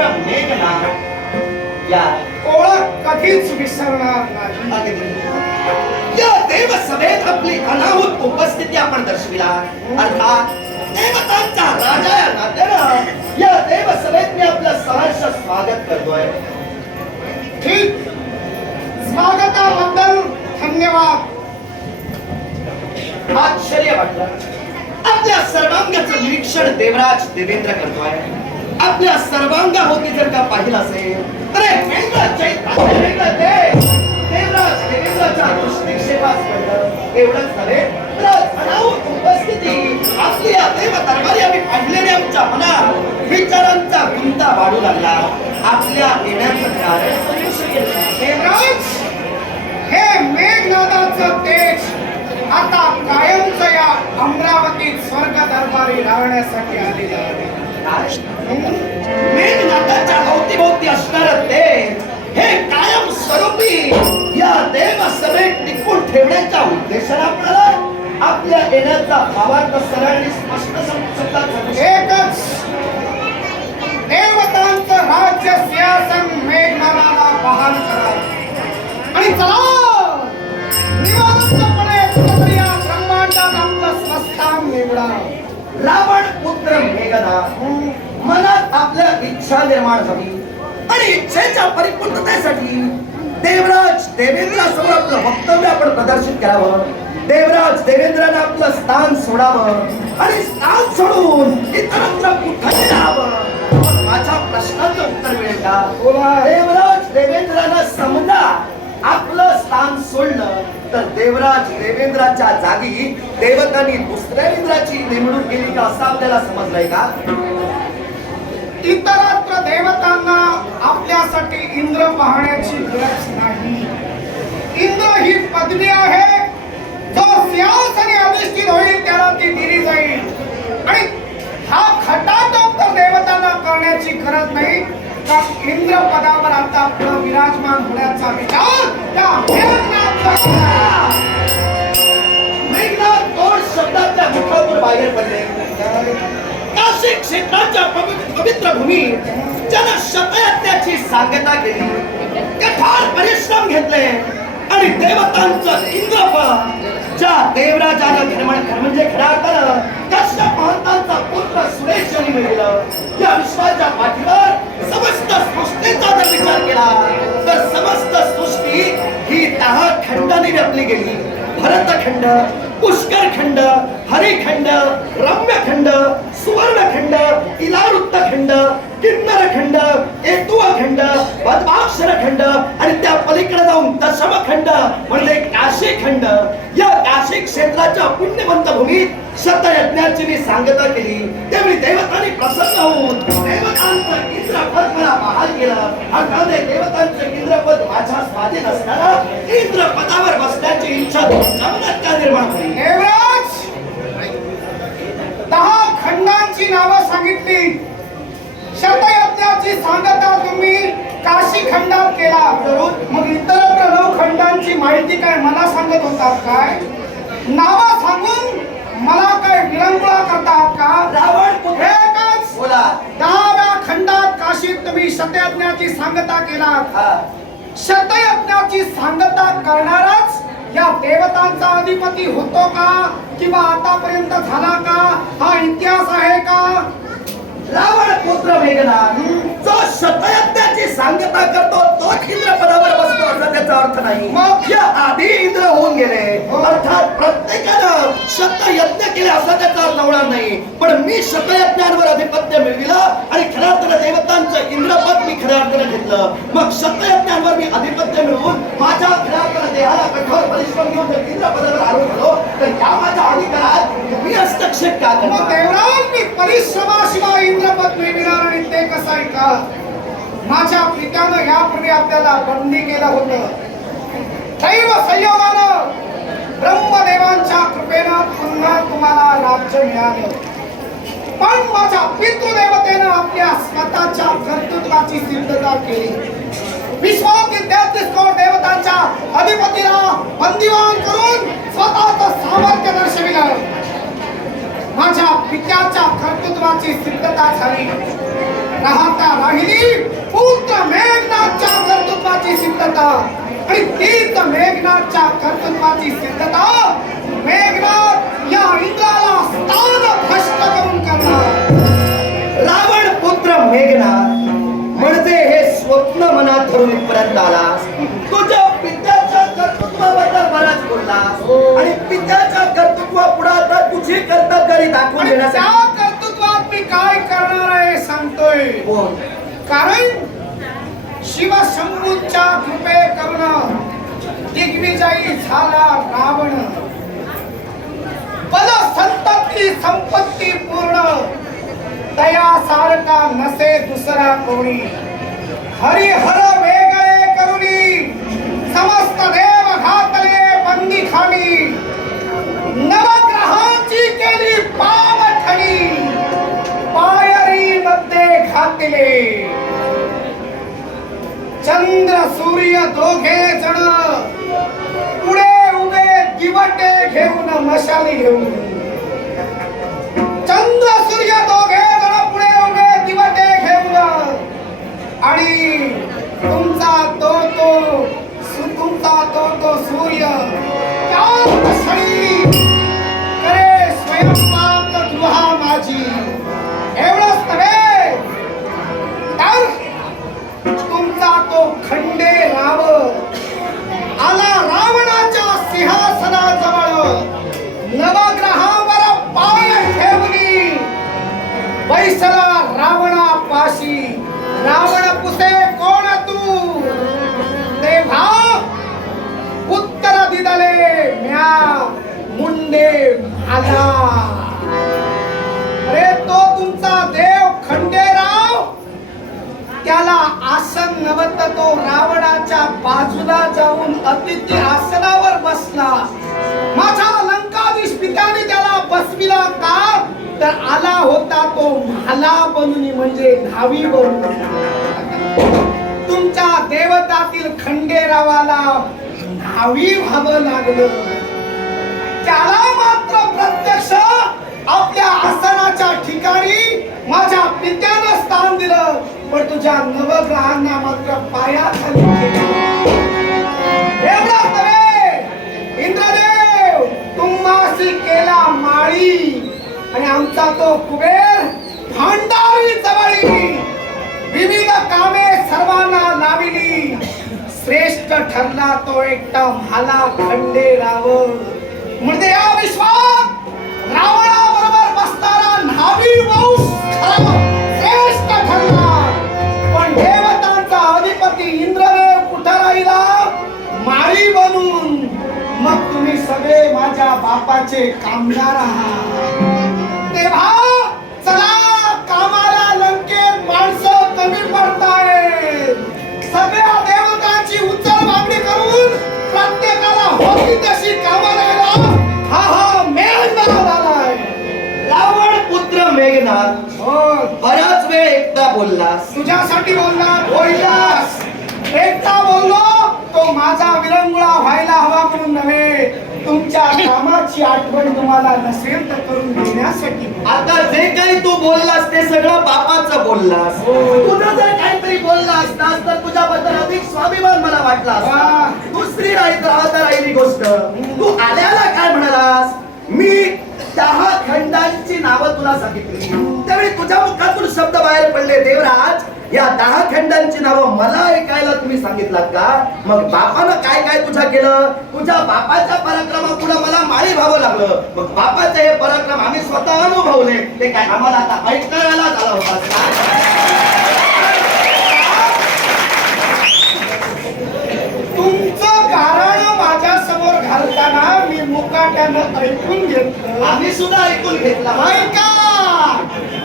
पुत्र मेघनाथ या ओळख कधीच विसरणार नाही अगदी या देव सभेत आपली अनाहूत उपस्थिती आपण दर्शविला. अर्थात देवतांचा राजा या नात्यानं या देव सभेत मी आपलं सहर्ष स्वागत करतोय. ठीक. स्वागताबद्दल धन्यवाद. आश्चर्य वाटलं. आपल्या सर्वांगाचं निरीक्षण देवराज देवेंद्र करतोय. आपल्या सर्वांगा होती जर का पाहिलं असेल तर एक वेगळं चैतन्य वेगळं देवराज एवढंच नव्हे तर अनाहूत उपस्थिती आपली या आम्ही पाहिलेल्या आमच्या मनात. विचारांचा गुंता वाढू लागला. आपल्या येण्याचं कारण देवराज हे मेघनादाचं तेज आता कायमचं येण्याचा भावार्थ सरांनी स्पष्ट शब्दात. एकच देवतांचं राज्य सिंहासन मेघनादाला बहाल करा आणि चला! निवांतपणे कुठेतरी या ब्रह्मांडात आपलं स्वस्थान निवडा रावण पुत्र मेघनाथ मनात आपल्या इच्छा निर्माण झाली. आणि इच्छेच्या परिपूर्णतेसाठी देवराज देवेंद्रासमोर आपलं वक्तव्य आपण प्रदर्शित करावं. देवराज देवेंद्रानं आपलं स्थान सोडावं आणि स्थान सोडून इतरत्र कुठे राहावं माझ्या प्रश्नाचं उत्तर मिळेल का बोला. देवराज देवेंद्रानं समजा आपलं स्थान सोडलं तर देवराज देवेंद्राच्या जागी देवतांनी दुसऱ्या इंद्राची नेमणूक केली का असं आपल्याला समजलंय का? इतरत्र देवतांना आपल्यासाठी इंद्र पाहण्याची गरज नाही. इंद्र ही पदवी आहे. जो सिंहासने अधिष्ठित होईल त्याला ती दिली जाईल. आणि हा खटाटोप तर देवतांना करण्याची गरज नाही तर इंद्र पदावर आता आपलं विराजमान होण्याचा विचार त्या दोन शब्दाच्या मुखातून बाहेर पडले. त्या क्षेत्राच्या पवित्र भूमीत ज्यानं शतयज्ञाची सांगता केली. कठार परिश्रम घेतले. आणि देवतांचं इंद्रफळ. ज्या देवराजानं निर्माण म्हण- म्हणजे खऱ्या अर्थानं कश्यप महंतांचा पुत्र सुरेश यांनी मिळवलं या विश्वाच्या पाठीवर समस्त सृष्टीचा जर विचार केला तर समस्त सृष्टी ही दहा खंडाने व्यापली गेली. भरतखंड खंड केतुव खंड एतुवखंड पद्माक्षरखंड आणि त्या पलीकडे जाऊन दशम खंड म्हणजे काशी खंड. या काशी क्षेत्राच्या पुण्यवंत भूमीत शतयज्ञाची मी सांगता केली. त्यावेळी देवतांनी प्रसन्न होऊन देवतांचं इंद्रपद मला बहाल केलं अर्थात देवतांचं इंद्रपद माझ्या स्वाधीन असताना इंद्रपदावर बसण्याची इच्छा तुमच्या का निर्माण होईल दहा खंडांची नावं सांगितली. शतयज्ञाची सांगता तुम्ही काशी खंडात केला. मग इतरत्र नऊ खंडांची माहिती काय? मला सांगत होतात काय? नावं सांगून मला काय विरंगुळा करतात का? रावण एकच. बोला. दहाव्या खंडात काशीत तुम्ही शतयज्ञाची सांगता केला शतयज्ञाची सांगता करणाराच या देवतांचा अधिपती होतो का? किंवा आतापर्यंत झाला का? हा इतिहास आहे का? रावण पुत्र मेघना जो शतयज्ञाची सांगता करतो तो इंद्र पदावर बसतो असा त्याचा अर्थ नाही. मग? आधी इंद्र होऊन गेले. अर्थात प्रत्येकानं शतयज्ञ केले असा त्याचा अर्थ होणार नाही. पण मी शतयज्ञांवर अधिपत्य मिळविलं आणि खऱ्या अर्थानं देवतांचं इंद्रपद मी खऱ्या अर्थानं घेतलं. मग शतयज्ञांवर मी अधिपत्य मिळवून माझ्या खऱ्या अर्थानं देहाला कठोर परिश्रम घेऊन जर इंद्र पदावर आरोप झालो तर या माझ्या अधिकारात मी हस्तक्षेप का मग करणार देवराज मी परिश्रमाशिवाय इंद्रपद आणि ते कसं ऐका माझ्या पित्यानं यापूर्वी आपल्याला बंदी केलं होतं. दैव संयोगानं ब्रह्मदेवांच्या कृपेनं पुन्हा तुम्हाला राज्य मिळालं. पण माझ्या पितृदेवतेनं आपल्या स्वतःच्या कर्तृत्वाची सिद्धता केली. विश्वात देवतांच्या अधिपतीला बंदिवान करून स्वतःच सामर्थ्य दर्शविलं. माझ्या पित्याच्या कर्तृत्वाची सिद्धता झाली. राहता राहिली पुत्र मेघनाथच्या कर्तृत्वाची सिद्धता. आणि तीच मेघनाथच्या कर्तृत्वाची सिद्धता मेघनाथ या इंद्राला स्थान भ्रष्ट करून करणार. रावण पुत्र मेघनाथ म्हणजे हे स्वप्न मनात धरून इथपर्यंत आलास तुझ्या पित्याच्या कर्तृत्वाबद्दल बराच बोललास आणि पित्याच्या कर्तृत्वा पुढे त्या कर्तृत्वात मी काय करणार आहे सांगतोय. कारण शिवशंभूच्या कृपे करून दिग्विजयी झाला रावण. पद संतती संपत्ती पूर्ण. तयासारखा नसे दुसरा कोणी. हरिहर वेगळे करुणी. समस्त देव घातले बंदी खाली. नवग्रहांची केली पावठणी दिले चंद्र सूर्य दोघे जण पुढे उभे दिवटे घेऊन मशाली घेऊन. चंद्र सूर्य दोघे जण पुढे उभे दिवटे घेऊन. आणि तुमचा तो तो तुमचा तो तो सूर्य. नवग्रहावर पाय ठेवली. बैसला रावण पुसे कोण तू? तेव्हा उत्तर दिदले म्या मुंडे आला. अरे तो तुमचा देव खंडेराव? त्याला आसन नवत तो रावणाच्या बाजूला जाऊन अतिथी आसनावर बसला. माझा लंकाधीश पित्याने त्याला बसविला का तर आला होता तो म्हाला बनून म्हणजे न्हावी बनून. तुमच्या देवतातील खंडेरावाला न्हावी व्हावं लागलं. त्याला मात्र प्रत्यक्ष आपल्या आसनाच्या ठिकाणी माझ्या पित्यानं स्थान दिलं. पण तुझ्या नवग्रहांना मात्र पाया खाली एवढंच नव्हे, तुम्हासी केला माळी. आणि आमचा तो कुबेर भांडारी जवळी. विविध कामे सर्वांना लाविली. श्रेष्ठ ठरला तो एकटा भाला खंडे राव म्हणजे या विश्वात रावणाबरोबर बसणारा न्हावी वंश श्रेष्ठ ठरला. पण देवतांचा अधिपती इंद्रदेव कुठं राहिला? माळी बनून माझ्या बापाचे कामगार आहात. तेव्हा चला कामाला लंकेत माणसं कमी पडतायत. सगळ्या देवतांची उच्चर मागणी करून प्रत्येकाला होती तशी कामाला हा हा झालाय रावण पुत्र मेघनाथ हो. बराच वेळ एकटा बोललास. तुझ्यासाठी बोलला बोललास. एकटा बोललो तो माझा विरंगुळा व्हायला हवा म्हणून नव्हे. तुमच्या कामाची आठवण तुम्हाला नसेल तर करून देण्यासाठी. आता जे काही तू बोललास ते सगळं बापाचं बोललास. हो. तुझं जर काहीतरी बोलला असतास तर तुझ्याबद्दल अधिक स्वाभिमान मला वाटला. असता. दुसरी राहता राहिली गोष्ट. तू आल्याला काय म्हणालास? मी दहा खंडांची नावं तुला सांगितली. त्यावेळी तुझ्या मुखातून शब्द बाहेर पडले. देवराज या दहा खंडांची नावं मला ऐकायला तुम्ही सांगितलात का? मग बापानं काय काय तुझ्या केलं? तुझ्या बापाच्या पराक्रमापुढे मला माळी व्हावं लागलं. मग बापाचे हे पराक्रम आम्ही स्वतः अनुभवले. ते काय आम्हाला आता ऐकायला झाला होता? तुमचं कारण माझ्यासमोर घालताना मी मुकाट्यानं ऐकून घेतलं. आम्ही सुद्धा ऐकून घेतला. ऐका!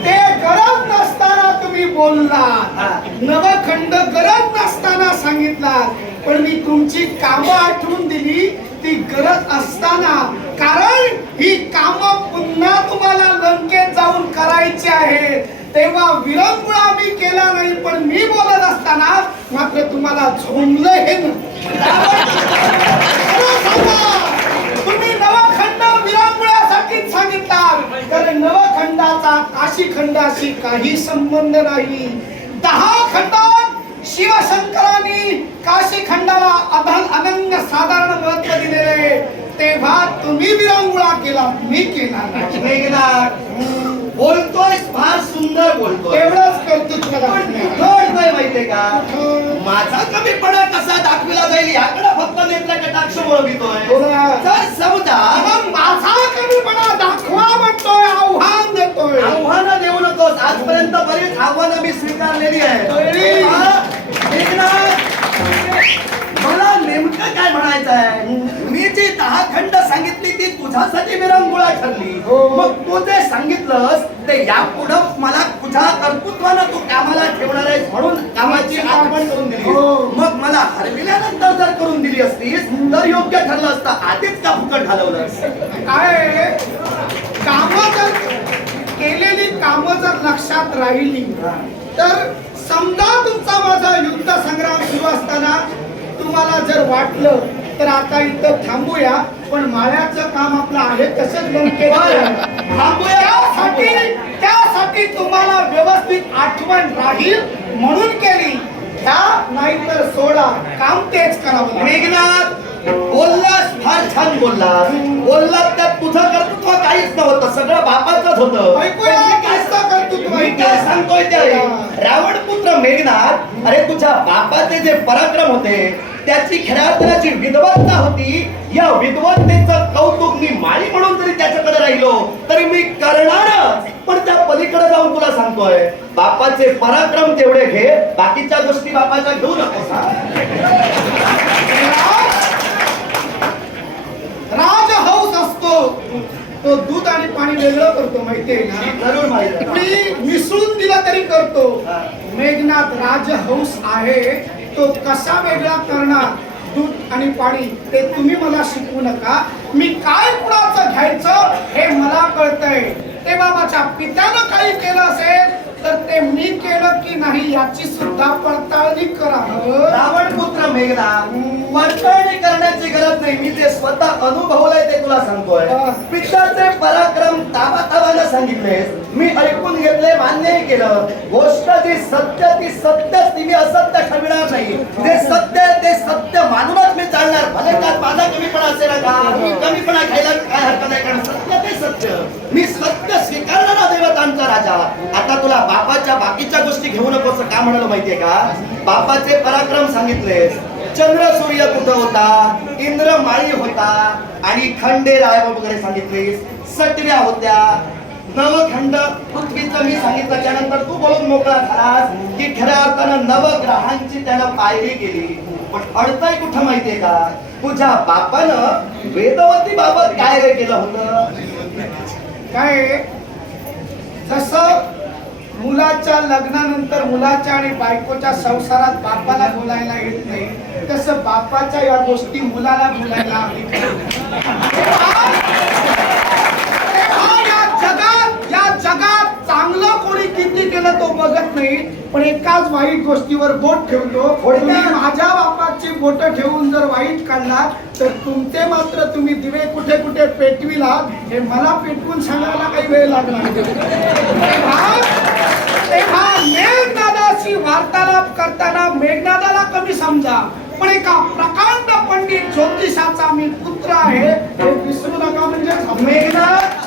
ते गरज नसताना तुम्ही बोलला नवखंड गरज नसताना सांगितला पण मी तुमची कामं आठवून दिली. ती गरज असताना. कारण ही कामं पुन्हा तुम्हाला लंकेत जाऊन करायची आहे तेव्हा विरंगुळा मी केला नाही पण मी बोलत असताना मात्र तुम्हाला झोंबलं हे ना खरं सांगा, तुम्ही नवखंड विरंगुळ्यासाठीच सांगितला कारण नवखंडाचा काशी खंडाशी काही संबंध नाही. दहा खंडात शिवशंकरांनी काशी खंडाला अधन अनंग साधारण महत्त्व दिलेले. तेव्हा तुम्ही विरंगुळा केला मी केला नाही. बोलतोय फार सुंदर बोलतोय एवढंच नाही माहितीये का? माझा कमीपणा कसा दाखविला जाईल याकडे फक्त नेत्र कटाक्ष वळवितोय बोला. तर समजा माझा कमीपणा दाखवा म्हणतोय आव्हान. आव्हानं देऊ नकोस. आजपर्यंत बरीच आव्हानं मी स्वीकारलेली अरे. आहे मेघनाथ, मला नेमकं काय म्हणायचं आहे? मी जी दहा खंड सांगितली ती तुझ्यासाठी विरंगुळा ठरली. हो. मग तू जे सांगितलंस ते यापुढं मला तुझ्या कर्तृत्वानं तू कामाला ठेवणार आहेस म्हणून कामाची आठवण करून दिली हो. मग मला हरविल्यानंतर जर करून दिली असतीस तर योग्य ठरलं असतं. आधीच का फुकट घालवलंस? काय? काम जर केलेली कामं जर लक्षात राहिली तर समजा तुमचा माझा युद्ध संग्राम सुरू असताना तुम्हाला जर वाटलं तर आता इथं थांबूया पण माळ्याचं काम आपलं आहे तसंच. थांबूया. त्यासाठी तुम्हाला व्यवस्थित आठवण राहील म्हणून केली घ्या नाहीतर सोडा. काम तेच करावं. मेघनाथ बोललास फार छान बोललास. बोललास त्यात तुझं कर्तृत्व काहीच नव्हतं सगळं बापाचंच होतं. मी काय सांगतोय ते. रावण पुत्र मेघनाथ अरे तुझ्या बापाचे जे पराक्रम होते त्याची खऱ्या विद्वत्ता होती. या विद्वत्तेचं कौतुक मी माळी म्हणून जरी त्याच्याकडे राहिलो. तरी मी करणारच. पण त्या पलीकडे जाऊन तुला सांगतोय बापाचे पराक्रम तेवढे घे बाकीच्या गोष्टी बापाच्या घेऊ नकोस हा. राजहंस असतो. तो दूध आणि पाणी वेगळं करतो माहितीये ना? जरूर माहिती मिसळून दिला तरी करतो. मेघनाथ राजहंस आहे. तो कसा वेगळा करणार? दूध आणि पाणी ते तुम्ही मला शिकवू नका. मी काय कुणाचं घ्यायचं हे मला कळतंय. ते बाबाच्या पित्यानं काही केलं असेल तर ते मी केलं की नाही याची सुद्धा पडताळणी करा? रावण पुत्र मेघना पडताळणी करण्याची गरज नाही. मी जे स्वतः अनुभवलंय ते तुला सांगतोय. पित्याचे पराक्रम ताबाताबानं सांगितलेस मी ऐकून घेतले मान्यही केलं. गोष्ट जी सत्य ती सत्यच ती मी असत्य ठरविणार नाही. जे सत्य ते सत्य मानूनच मी चालणार. भले त्यात माझा कमीपणा असेल का कमीपणा खायला काय हरकत आहे कारण सत्य ते सत्य मी सत्य स्वीकारणारा देवतांचा राजा आता तुला बापाच्या बाकीच्या गोष्टी घेऊ नकोस का म्हणाल माहितीये का? बापाचे पराक्रम सांगितले. चंद्र सूर्य कुठं होता? इंद्र माळी होता. आणि खंडे राय वगैरे सांगितलीस सटव्या होत्या. नवखंड पृथ्वीचं मी सांगितलं. त्यानंतर तू बोलून मोकळा झालास की खऱ्या अर्थानं नवग्रहांची त्यानं पायरी केली. पण अडताय कुठं माहितीये का? तुझ्या बापानं वेदवती बाबत काय केलं होतं? काय? जसं मुलाच्या लग्नानंतर मुलाच्या आणि बायकोच्या संसारात बापाला बोलायला येत नाही. तसं बापाच्या या गोष्टी मुलाला बोलायला या जगात या जगात चांगलं कोणी किती केलं तो बघत नाही पण एकाच वाईट गोष्टीवर बोट ठेवतो. माझ्या बापाची बोट ठेवून जर वाईट काढला तर तुमचे मात्र तुम्ही दिवे कुठे कुठे पेटविला हे मला पेटवून सांगायला काही वेळ लागणार तेव्हा मेघनादाशी वार्तालाप करताना मेघनादाला कमी समजा. पण एका प्रकांड पंडित ज्योतिषाचा मी पुत्र आहे. हे विसरू नका म्हणजे मेघनाथ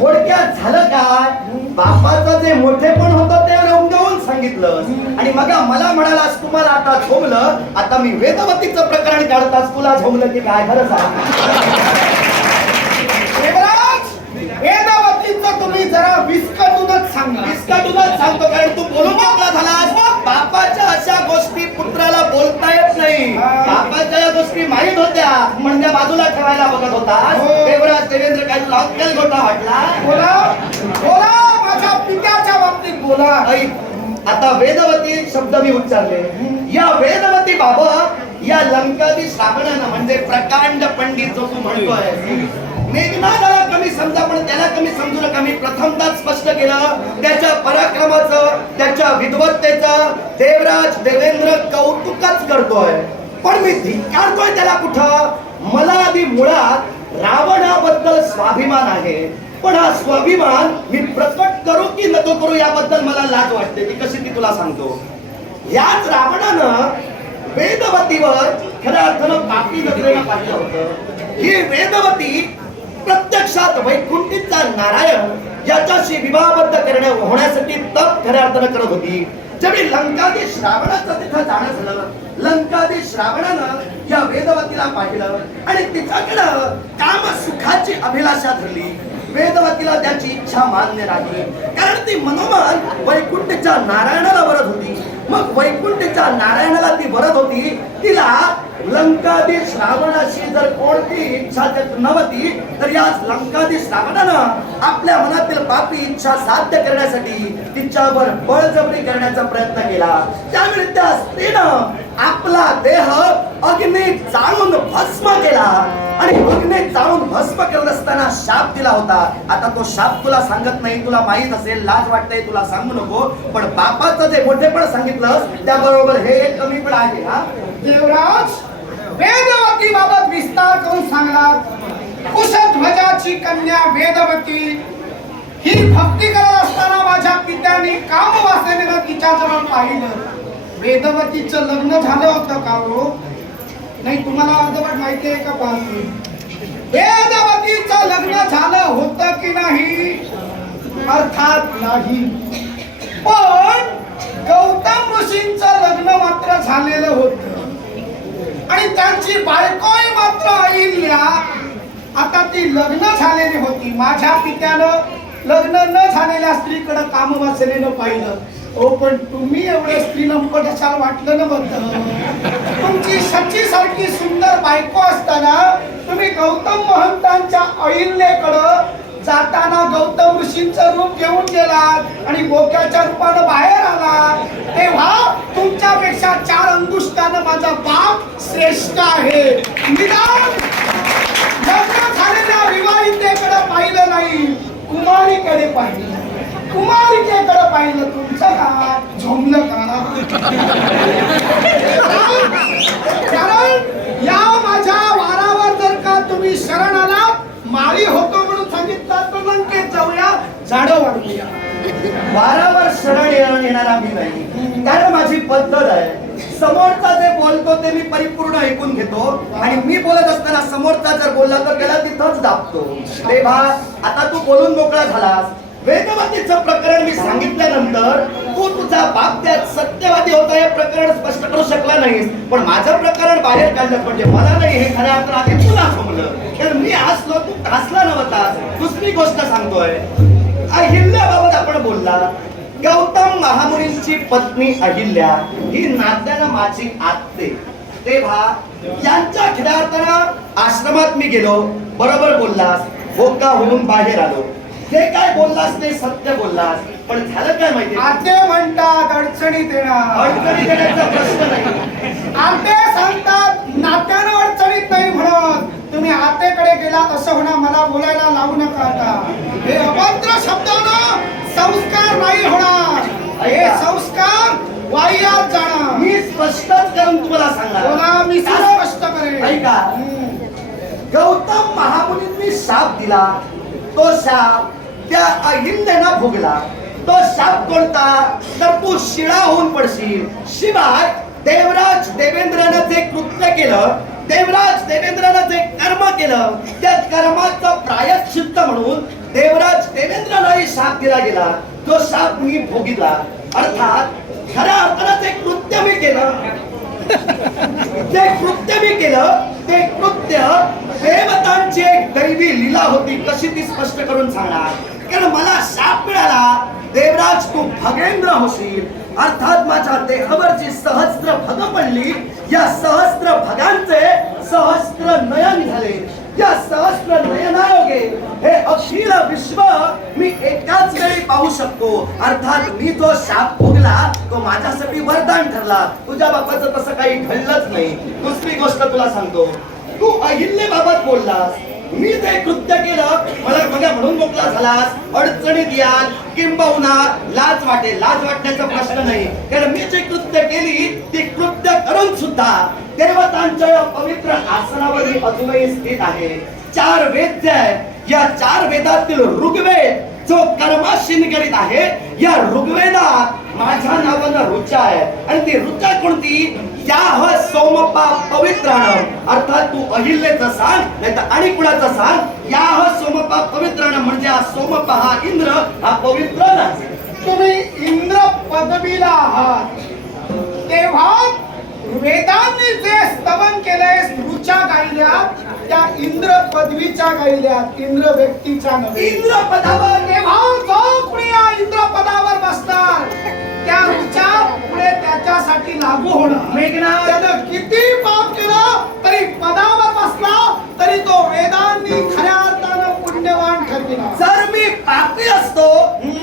थोडक्यात झालं काय? बापाचं जे मोठेपण होतं ते रंगवून सांगितलं. आणि मग मला म्हणालास तुम्हाला आता झोमलं. आता मी वेदवतीचं प्रकरण काढतास तुला झोमलं की काय? खरं सांग. वेदवतीचं तुम्ही जरा विस्कटूनच सांगतो कारण तू बोलून मोकळा झालास. बापाच्या अशा गोष्टी पुत्राला बोलता येत नाही. बापाच्या या गोष्टी माहीत होत्या. म्हणजे बाजूला ठेवायला बघत होता हो. देवराज देवेंद्र काय तुला गोटा वाटला? बोला. बोला माझ्या पित्याच्या बाबतीत बोला. आता वेदवती शब्द मी उच्चारले. या वेदवती बाबत या लंकादी श्रावणानं म्हणजे प्रकांड पंडित जो तू म्हणतोय मेघनादाला कमी समजा पण त्याला कमी समजू नका मी प्रथमताच स्पष्ट केलं. त्याच्या पराक्रमाचं त्याच्या विद्वत्तेचं देवराज देवेंद्र कौतुकच करतोय. पण मी धिक्कारतोय त्याला कुठं? मला आधी मुळात रावणाबद्दल स्वाभिमान आहे. पण हा स्वाभिमान मी प्रकट करू की नको करू याबद्दल मला लाज वाटते. ती कशी ती तुला सांगतो? याच रावणानं वेदवतीवर खऱ्या अर्थानं बाकी नजरेला पाहिलं होतं. ही वेदवती प्रत्यक्षात वैकुंठीचा नारायण याच्याशी विवाहबद्ध करणे होण्यासाठी तप खऱ्या अर्थानं करत होती. ज्यावेळी लंकादेश रावणाचं तिथं जाणं झालं लंकादेश रावणानं या वेदवतीला पाहिलं आणि तिच्याकडं काम सुखाची अभिलाषा धरली. वेदवतीला त्याची इच्छा मान्य राहिली कारण ती मनोमन वैकुंठच्या नारायणाला वरत होती. मग वैकुंठच्या नारायणाला ती वरत होती. तिला लंकाधीश रावणाशी जर कोणती इच्छा त्यात नव्हती तर या लंकाधीश रावणानं आपल्या मनातील पापी इच्छा साध्य करण्यासाठी तिच्यावर बळजबरी करण्याचा प्रयत्न केला. त्यावेळी त्या स्त्रीनं आपला देह अग्नी चाळून भस्म केला. आणि अग्ने चाळून भस्म करत असताना शाप दिला होता. आता तो शाप तुला सांगत नाही तुला माहीत असेल लाज वाटते तुला सांगू नको. पण बापाचं जे मोठेपण सांगितलं त्याबरोबर हे एक कमी पण आहे हा. देवराज वेदवती बाबत विस्तार करून सांगला कुशध्वजाची कन्या वेदवती. ही भक्ती करत असताना माझ्या पित्याने काम वासनेनं तिच्याजवळ पाहिलं. वेदवतीचं लग्न झालं होतं का हो? नाही तुम्हाला अर्धवट माहिती आहे का पाहते वेदवतीचं लग्न झालं होतं की नाही? अर्थात नाही. पण गौतम ऋषींचं लग्न मात्र झालेलं होतं. आणि त्यांची बायकोही मात्र आईल्या. आता ती लग्न झालेली होती. माझ्या पित्यानं लग्न न झालेल्या स्त्रीकडे काम वाचलेलं पाहिलं. हो पण तुम्ही एवढे स्त्री लंपट असाल वाटलं ना बद्दल तुमची सच्ची सारखी सुंदर बायको असताना तुम्ही गौतम महंतांच्या अहिल्याकडं जाताना गौतम ऋषींचं रूप घेऊन गेलात आणि बोक्याच्या रूपानं बाहेर आला तेव्हा तुमच्यापेक्षा चार अंगुष्टानं माझा बाप श्रेष्ठ आहे. निदान लग्न झालेल्या विवाहितेकडे पाहिलं नाही कुमारीकडे पाहिलं कुमारिकेकडे पाहिलं तुमचं का झोमलं का? कारण या माझ्या वारावर जर का तुम्ही शरण आलात माळी होतो म्हणून सांगितलं तर लंकेत जाऊया झाडं वाढूया वारावर शरण येणं येणारा मी नाही. कारण माझी पद्धत आहे. समोरचा जे बोलतो ते मी परिपूर्ण ऐकून घेतो. आणि मी बोलत असताना समोरचा जर बोलला तर त्याला तिथंच दाबतो. तेव्हा आता तू बोलून मोकळा झालास. वेदवतीचं प्रकरण मी सांगितल्यानंतर तू तुझा बाप त्यात सत्यवादी होता हे प्रकरण स्पष्ट करू शकला नाहीस. पण माझं प्रकरण बाहेर काढलं म्हणजे मला नाही हे खऱ्या अर्थानं आधी तुला समजलं. कारण मी हसलो तू हसला नव्हतास. दुसरी गोष्ट सांगतोय. अहिल्याबाबत आपण बोलला गौतम महामुनींची पत्नी अहिल्या ही नात्यानं माझी आत्ते. तेव्हा यांच्या खऱ्या अर्थानं आश्रमात मी गेलो. बरोबर बोललास. बोका होऊन बाहेर आलो. हे काय बोललास ते सत्य बोललास. पण झालं काय माहिती? आते म्हणतात अडचणीत येणार अडचणी देण्याचा प्रश्न नाही. आते सांगतात नात्यानं अडचणीत नाही म्हणत. तुम्ही आतेकडे गेलात असं होणार मला बोलायला लावू नका आता. हे अभद्र शब्दानं संस्कार नाही होणार. हे संस्कार वाह्यात जाणार. मी स्पष्टच करून तुम्हाला बोला मी स्पष्ट करेन. ऐका. गौतम महामुनींनी शाप दिला. तो शाप त्या अहिल्यानं भोगला. तो शाप कोणता तर तू शिळा होऊन पडशील. शिवाय देवराज देवेंद्रनं जे कृत्य केलं देवराज देवेंद्रनं जे कर्म केलं. त्या कर्माचं प्रायश्चित्त म्हणून देवराज देवेंद्रलाही साप दिला गेला. तो साप मी भोगितला अर्थात खऱ्या अर्थानं ते कृत्य मी केलं. ते कृत्य मी केलं ते कृत्य देवतांची एक दैवी लीला होती. कशी ती स्पष्ट करून सांगणार? कारण मला साप मिळाला. देवराज तू भगेंद्र होशील. अर्थात माझ्या देहावर जी सहस्त्र भग पडली. या सहस्त्र भगांचे सहस्त्र नयन झाले. या सहस्त्र नयनायोगे हे अखिल विश्व मी एकाच वेळी पाहू शकतो. अर्थात मी जो शाप भोगला तो माझ्यासाठी वरदान ठरला. तुझ्या बापाचं तसं काही घडलंच नाही. दुसरी गोष्ट तुला सांगतो. तू अहिल्ये बाबत बोललास. मी ते कृत्य केलं. मला बघा म्हणून मोकळा झालास. अडचणीत याल किंबहुना लाज वाटेल लाज वाटण्याचा प्रश्न नाही. कारण मी जे कृत्य केली ती कृत्य करून सुद्धा देवतांच्या पवित्र आसनावर मी अजूनही स्थित आहे. चार वेद्य आहे या चार वेदातील ऋग्वेद जो कर्माशीन करीत आहे या ऋग्वेदात माझ्या नावानं ऋचा आहे. आणि ती ऋचा कोणती? या ह सोमपा पवित्राणं अर्थात तू अहिल्याचं सांग नाही तर आणि कुणाचं सांग. या ह सोमपा पवित्राणं म्हणजे हा सोमपा हा इंद्र हा पवित्र तुम्ही इंद्र पदवीला आहात. तेव्हा वेदांनी जे स्तवन केलंय रुचा गायल्यात त्या इंद्र पदवीच्या गायल्यात इंद्र व्यक्तीच्या नव्हे. इंद्र पदावर तेव्हा जो कुणी इंद्र पदावर बसणार. त्या रुचा पुढे त्याच्यासाठी लागू होणार. मेघनाथ त्यानं किती पाप केलं तरी पदावर बसला तरी तो वेदांनी खऱ्या अर्थानं पुण्यवान ठरविला. जर मी पापी असतो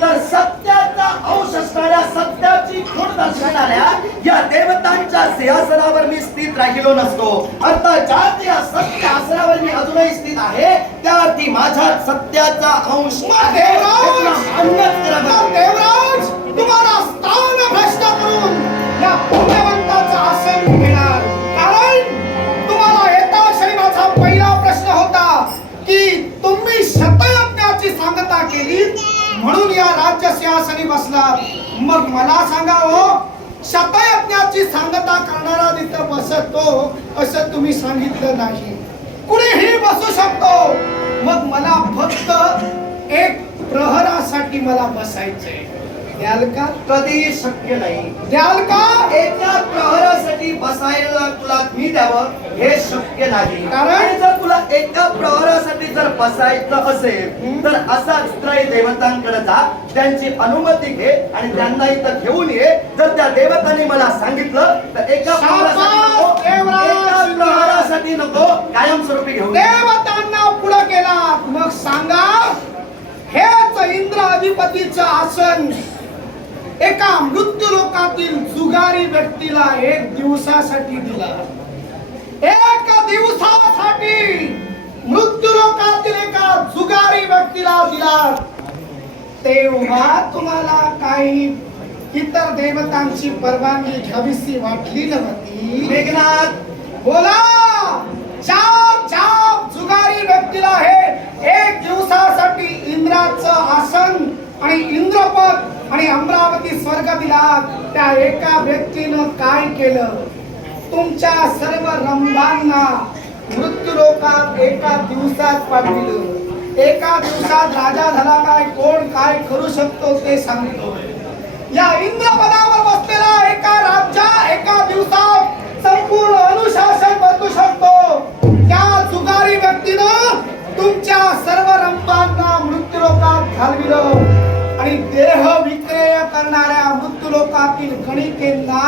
तर सत्याचा अंश असणाऱ्या सत्याची खोड दर्शवणाऱ्या या देवतांच्या सिंहासनावर मी स्थित राहिलो नसतो. अर्थात ज्या त्या सत्य आसनावर मी अजूनही स्थित आहे त्यावरती माझ्या सत्याचा अंश देवराज! देवराज! तुम्हाला म्हणून या राज्य सिंहासनी बसला. मग मला सांगा हो शतयज्ञाची सांगता करणारा तिथं बसतो असं तुम्ही सांगितलं नाही. कुणीही बसू शकतो. मग मला फक्त एक प्रहरासाठी मला बसायचंय. द्याल का? कधी शक्य नाही. द्याल का? एका प्रहरासाठी बसायला तुला मी द्यावं हे शक्य नाही. कारण? जर तुला एका प्रहरासाठी जर बसायचं असेल तर असाच त्रय देवतांकडे जा. त्यांची अनुमती घे आणि त्यांना इथं घेऊन ये. जर त्या देवतांनी मला सांगितलं तर एका प्रहरासाठी नको. कायमस्वरूपी घेऊन. देवतांना पुढे केला मग सांगा हेच इंद्र अधिपतीचं आसन. एका मृत्यू लोकातील जुगारी व्यक्तीला एक दिवसासाठी दिला. एक दिवसासाठी मृत्यू लोकातील एका जुगारी व्यक्तीला दिला. तेव्हा तुम्हाला काही इतर देवतांची परवानगी घ्यावीशी वाटली नव्हती. मेघनाथ बोला! चाप चाप जुगारी व्यक्तीला हे एक दिवसासाठी इंद्राचं आसन आणि इंद्रपद आणि अमरावती स्वर्ग दिला. त्या एका व्यक्तीनं काय केलं? तुमच्या सर्व रंभांना मृत्यू लोकात एका दिवसात पाठविलं एका दिवसात राजा झाला काय कोण काय करू शकतो ते सांगितलं या इंद्रपदावर बसलेला एका राजा एका दिवसात संपूर्ण अनुशासन बदलू शकतो. त्या जुगारी व्यक्तीनं तुमच्या सर्व रंपांना मृत्यू लोकात घालविलं. आणि देह विक्रय करणाऱ्या मृत्यू लोकातील गणिकेंना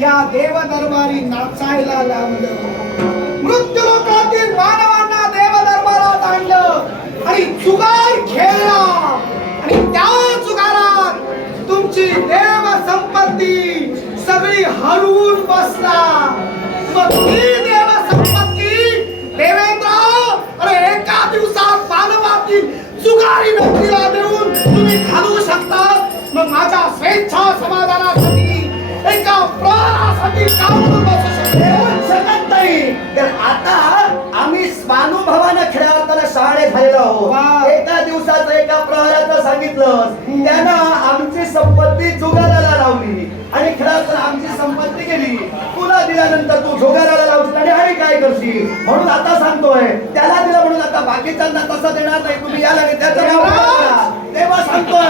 या देव दरबारी नाचायला लावलं. मृत्यू लोकातील मानवांना देव आणलं. आणि जुगार खेळला. आणि त्या जुगारात तुमची देव संपत्ती सगळी हरवून बसला. मग ती देव संपत्ती देवेंद्र अरे एका दिवसात मानवातील जुगारी व्यक्तीला देऊन तुम्ही घालवू शकता मग माझ्या स्वेच्छा समाधानासाठी एका प्राणासाठी काम बसू शकतो. नाही. तर आता आम्ही स्वानुभवानं अर्थानं शहाणे झालेलो. आहोत. एका दिवसाचं एका प्रहराचं सांगितलं. त्यानं आमची संपत्ती जुगाराला लावली. आणि अर्थानं आमची संपत्ती गेली तुला दिल्यानंतर तू जुगाराला लावशील आणि आम्ही काय करशील? म्हणून आता सांगतोय. त्याला दिलं म्हणून आता बाकीच्यांना तसं देणार नाही. तुम्ही याला आणि त्याचं नाव. तेव्हा सांगतोय.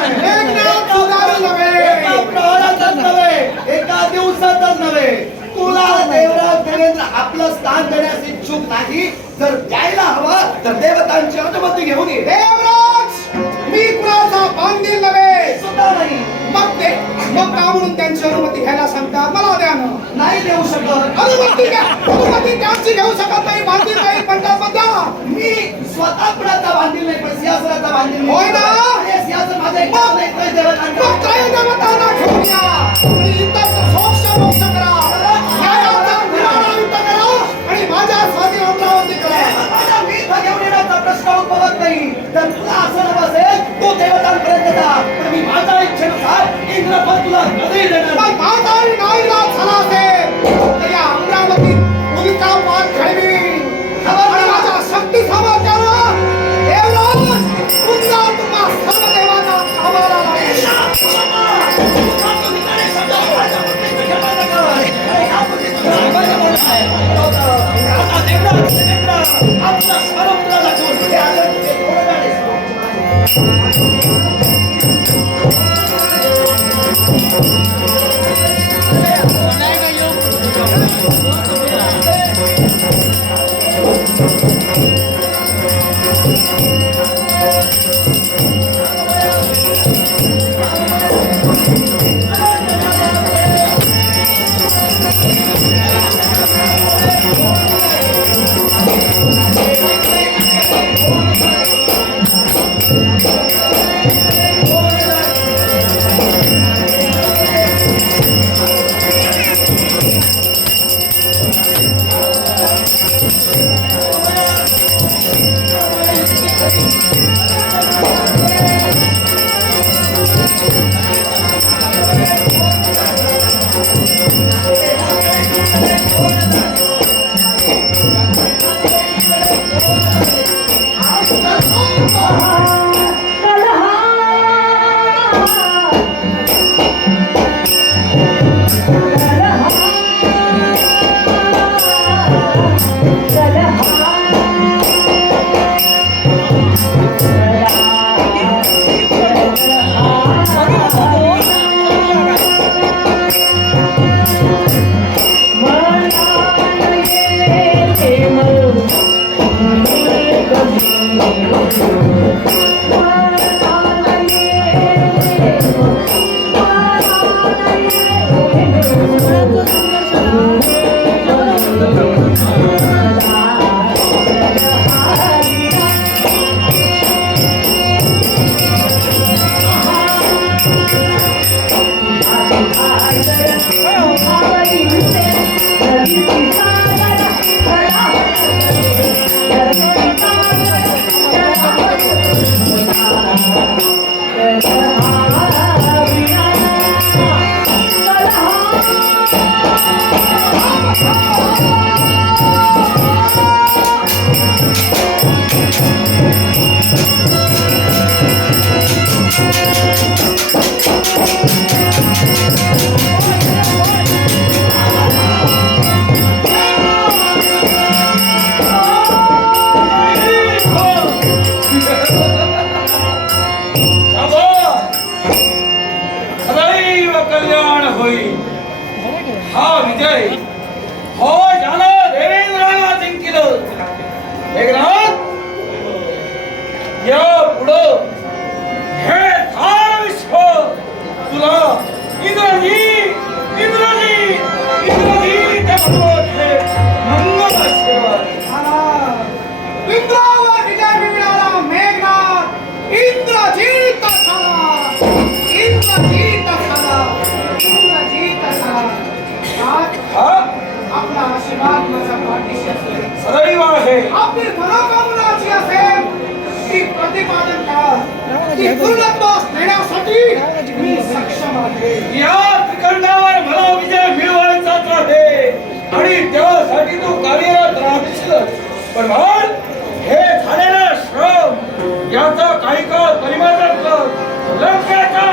एका दिवसातच नव्हे. तुला देवराज देवेंद्र आपलं स्थान देण्यास इच्छुक नाही? जर द्यायला हवा तर देवतांची अनुमती घेऊन ये. देवराज मी कुणाचा बांधील नव्हे. सुद्धा नाही. मग ते? मग का म्हणून त्यांची अनुमती घ्यायला सांगता? मला द्या ना. नाही देऊ शकत. अनुमती घ्या. अनुमती त्यांची घेऊ शकत नाही बांधील नाही बद्दा मी स्वतः कुणाचा बांधील नाही पण सिंहासनाचा बांधील. होय ना? आणि सिंहासन त्रय देवतांना नाही तर तुला असं नवं असेल तू देवतांपर्यंत जा तर मी माझ्या इच्छेनुसार इंद्रपद तुला कधी देणार नाही. मग माझा नाईलाज झाला असेल Música पण म्हणून हे झालेला श्रम याचा काही काळ परिमार्जन कर लंकेचा